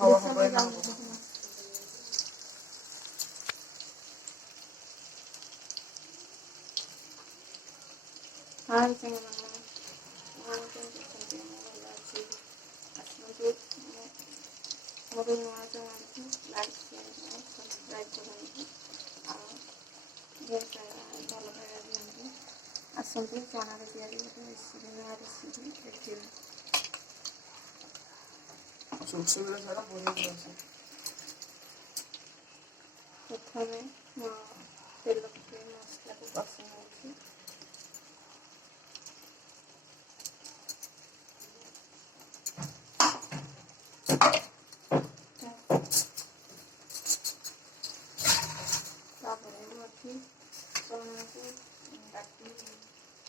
हवा हवा ना हो हाय साଙ୍ଗମାନେ କେମିତି ଅଛନ୍ତି? ମୁଁ ଭଲ ଅଛି। ଆସନ୍ତୁ ମୋର ନୂଆ ଚ୍ୟାନେଲକୁ ଲାଇକ୍ ସେୟାର ଆଉ ସବସ୍କ୍ରାଇବ୍ କରନ୍ତୁ ଆଉ ବହୁତ ସାରା ଭଲ ପାଇବା ଦିଅନ୍ତୁ। ଆସନ୍ତୁ ଚଣାରେ ତିଆରି ଗୋଟେ ରେସିପି ନୂଆ ରେସିପି ଦେଖିବେ। ସୁସୁରେ ସାରା ବଢିଆ ଅଛି। ପ୍ରଥମେ ମୁଁ ତେଲ ପକାଇ ମସଲାକୁ କଷି ନେଉଛି। ତାପରେ ମୁଁ ଏଠି ଚଣାକୁ କାଟି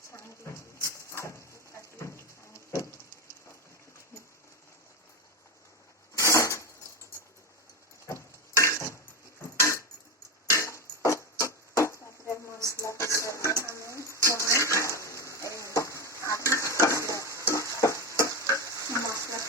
ଛାଣି ଦେଇଛି। ଆଳୁକୁ କାଟି ଛାଣି ତାପରେ ମସଲା ପକାଇଲେ ଆମେ ଚଣା ଆଳୁ ମସଲା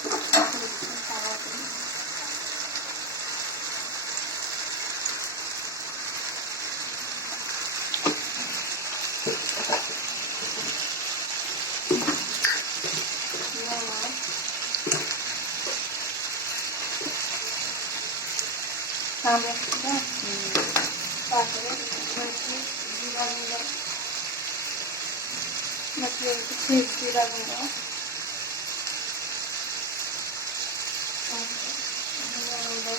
ତାପରେ ଜିରା ଗୁଣ୍ଡ ଜିରା ଗୁଣ୍ଡ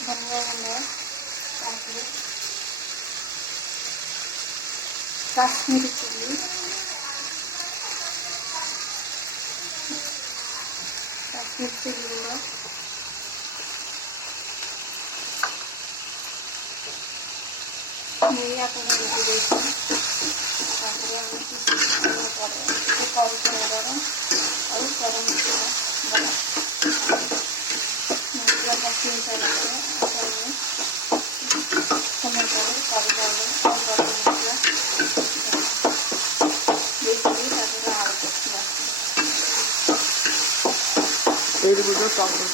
ଧନିଆ ଗୁଣ୍ଡ ତାପରେ କାଶ୍ମୀରୀ ଚିଲି ଗୁଣ୍ଡ ୟାକୁ ଦେଇକି ଦେଇଛି। ତାପରେ ଆମେ କିଛି ସମୟ ପରେ ଟିକେ କର୍ଣ୍ଣଫ୍ଲାୱାର ଆଉ ଗରମ ମସଲା କଷି ସାରିଲା ପରେ ଆମେ ସମୟ ପରେ କର୍ଣ୍ଣଫ୍ଲାୱାର ଆଉ ଗରମ ମସଲା ଦେଇକି ତାପରେ ଆଳୁ କଷିବା। ଏଇଠି ବୁଝ ତାପରେ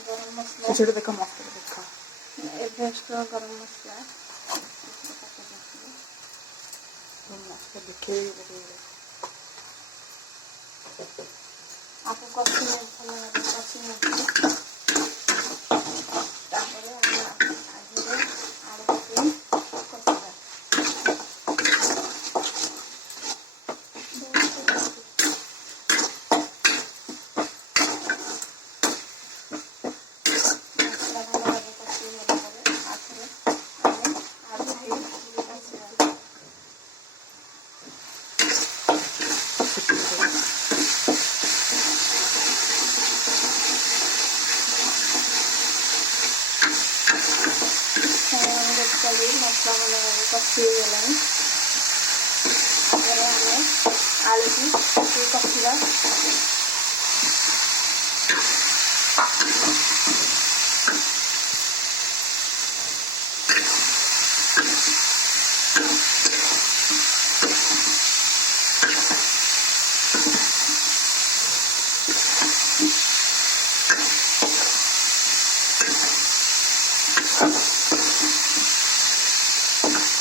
ଗରମ ମସଲା ସେଟା ଦେଖା ମସଲା ଦେଖା ଏଭରେଷ୍ଟ ଗରମ ମସଲା ମସଲା ଦେଖେଇ आपको कषि नेइछि तापर आगे आलू पकेई कषिबा। मसला भल भावे कषिगला ପରେ आखिरे आमे आलू पकेई कषिबा। मसला भल भावे कषिगला आगे आमे आलू की कषिबा।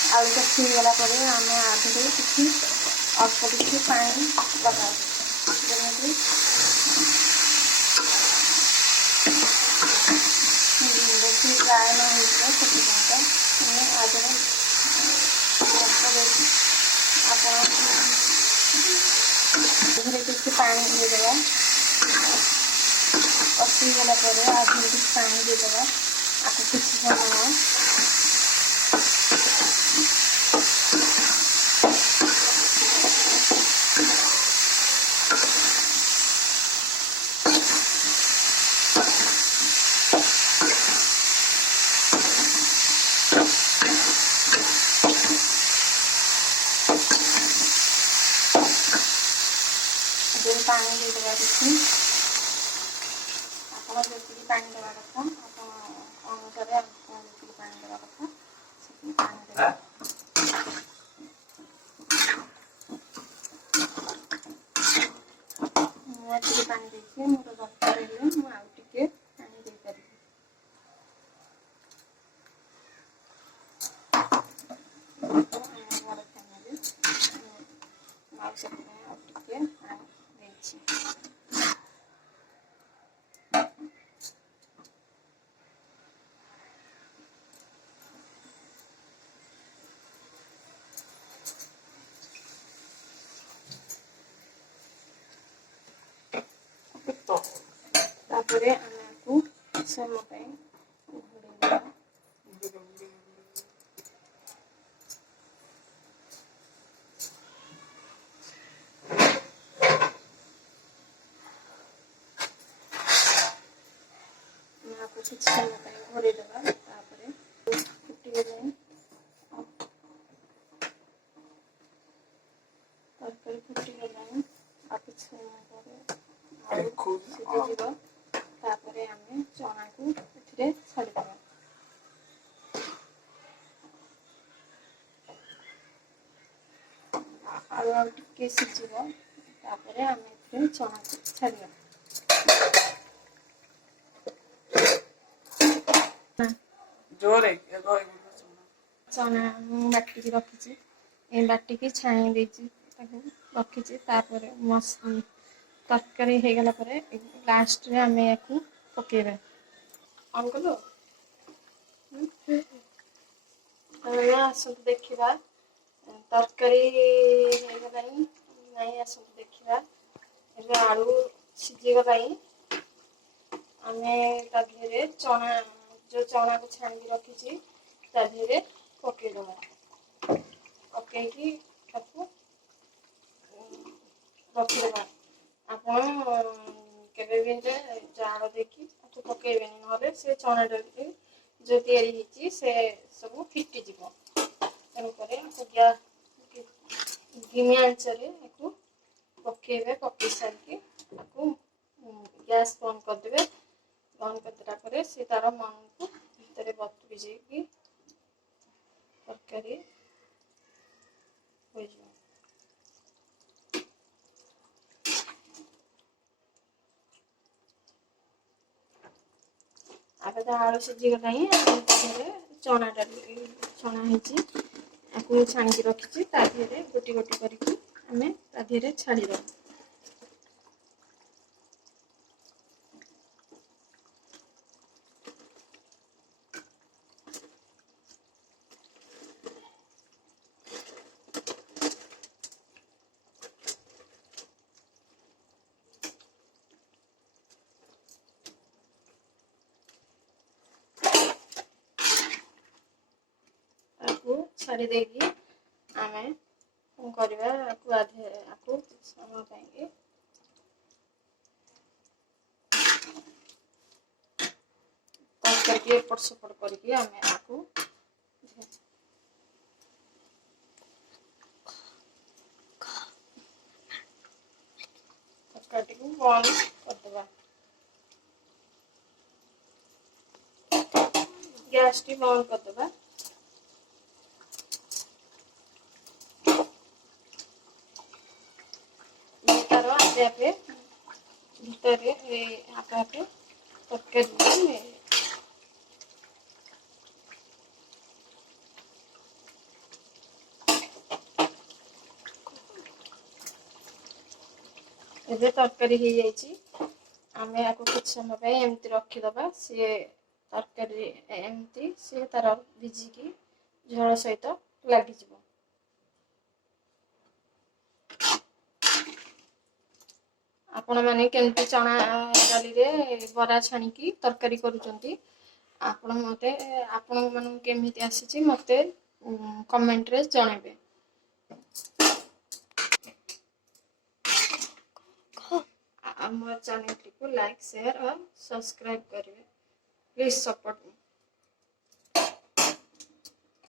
आलू कषिगला ପରେ ଆମେ ଆଧିରେ କିଛି ଅଳ୍ପ କିଛି ପାଣି ଦବା ଯେମିତି ବେଶୀ ଡ୍ରାଏ ନ ହେଇଯିବ ସେଥିପାଇଁକା ଆମେ ଆଧିରେ ଆପଣ ଆଧିରେ କିଛି ପାଣି ଦେଇଦେବା। କଷିଗଲା ପରେ ଆଧିରେ କିଛି ପାଣି ଦେଇଦେବା। ଆକୁ କିଛି ସମୟ ଏବେ ପାଣି ଦେଇଦେବା କିଛି। ଆପଣ ଯେତିକି ପାଣି ଦେବା କଥା ଆପଣ ଅନୁସାରେ ଆପଣ ଯେତିକି ପାଣି ଦେବା କଥା ସେତିକି ପାଣି ଦେବେ। ମୁଁ ଏତିକି ପାଣି ଦେଇଛି, ମୋର ଦରକାର ହେଲେ ମୁଁ ଆଉ ଟିକେ ପାଣି ଦେଇପାରିବି। ବଡ଼ ଫ୍ୟାମିଲି ଆଉ ସେଥିପାଇଁ ଆଉ ଟିକେ ପାଣି ଦେଇଛି। ତାପରେ ଆମେ ଆକୁ ସମୟ ପାଇଁ ଘୋଡ଼େଇଦେବା। ଆକୁ କିଛି ସମୟ ପାଇଁ ଘୋଡ଼େଇଦେବା। ତାପରେ ଫୁଟିଗଲେ ତରକାରୀ ଫୁଟିଗଲାଣି। ଆଉ କିଛି ସମୟ ପରେ ଆଳୁ ସିଝିଯିବ। ତାପରେ ଆମେ ଚଣାକୁ ଏଥିରେ ଛାଡ଼ିଦେବା। ଆଳୁ ଆଉ ଟିକେ ସିଝିବ। ତାପରେ ଆମେ ଏଥିରେ ଚଣାକୁ ଛାଡ଼ିବା। ଜୋରେ ଚଣା ମୁଁ ବାଟିକି ରଖିଛି, ଏ ବାଟିକି ଛାଣି ଦେଇଛି, ତାକୁ ରଖିଛି। ତାପରେ ତରକାରୀ ହେଇଗଲା ପରେ ଲାଷ୍ଟରେ ଆମେ ୟାକୁ ପକେଇବା। କ'ଣ କଲୁ? ଆସନ୍ତୁ ଦେଖିବା ତରକାରୀ ହେଇଗଲାଣି ନାଇଁ, ଆସନ୍ତୁ ଦେଖିବା। ଏବେ ଆଳୁ ସିଝିଗଲାଣି। ଆମେ ତା ଦେହରେ ଯେଉଁ ଚଣାକୁ ଛାଣିକି ରଖିଛି ତା ଦେହରେ ପକେଇଦେବା। ପକେଇକି ତାକୁ ରଖିଦେବା। ଆପଣ କେବେ ବି ଜାଳ ଦେଇକି ତାକୁ ପକେଇବେନି, ନହେଲେ ସେ ଚଣାଟା ଯେଉଁ ତିଆରି ହେଇଛି ସେ ସବୁ ଫିଟିଯିବ। ତେଣୁକରି ଧିମି ଆଞ୍ଚରେ ଆକୁ ପକେଇବେ। ପକେଇ ସାରିକି ତାକୁ ଗ୍ୟାସ୍ ବନ୍ଦ କରିଦେବେ। ବନ୍ଦ କରିଦେଲା ପରେ ସେ ତାର ମନକୁ ଭିତରେ ବତୁରି ଯାଇକି ତରକାରୀ ହୋଇଯିବ। ଏବେ ତ ଆଳୁ ସିଝିଗଲାଣି। ଚଣା ହେଇଛି, ଆକୁ ଛାଣିକି ରଖିଛି। ତା ଦେହରେ ଗୋଟି ଗୋଟି କରିକି ଆମେ ତା ଦେହରେ ଛାଡ଼ିଦେବା। ଛାଡ଼ି ଦେଇକି ଆମେ କ'ଣ କରିବା, ଆକୁ ସମୟ ପାଇଁକି ତରକାରୀକି ଏପଟ ସେପଟ କରିକି ଆମେ ଆକୁ ତରକାରୀଟିକୁ ବନ୍ଦ କରିଦେବା। ଗ୍ୟାସଟି ବନ୍ଦ କରିଦେବା। ତାର ଆପେ ଆପେ ଭିତରେ ଆପେ ଆପେ ତରକାରୀ ଏବେ ତରକାରୀ ହେଇଯାଇଛି। ଆମେ ଆକୁ କିଛି ସମୟ ପାଇଁ ଏମିତି ରଖିଦେବା। ସିଏ ତରକାରୀ ଏମିତି ସିଏ ତାର ଭିଜିକି ଝୋଳ ସହିତ ଲାଗିଯିବ। ଆପଣମାନେ କେମିତି ଚଣା ଡାଲିରେ ବରା ଛାଣିକି ତରକାରୀ କରୁଛନ୍ତି, ଆପଣମାନଙ୍କୁ କେମିତି ଆସିଛି ମୋତେ କମେଣ୍ଟରେ ଜଣାଇବେ। ଆମ ଚ୍ୟାନେଲଟିକୁ ଲାଇକ୍, ସେୟାର ଆଉ ସବସ୍କ୍ରାଇବ୍ କରିବେ। ପ୍ଲିଜ୍ ସପୋର୍ଟ ମି।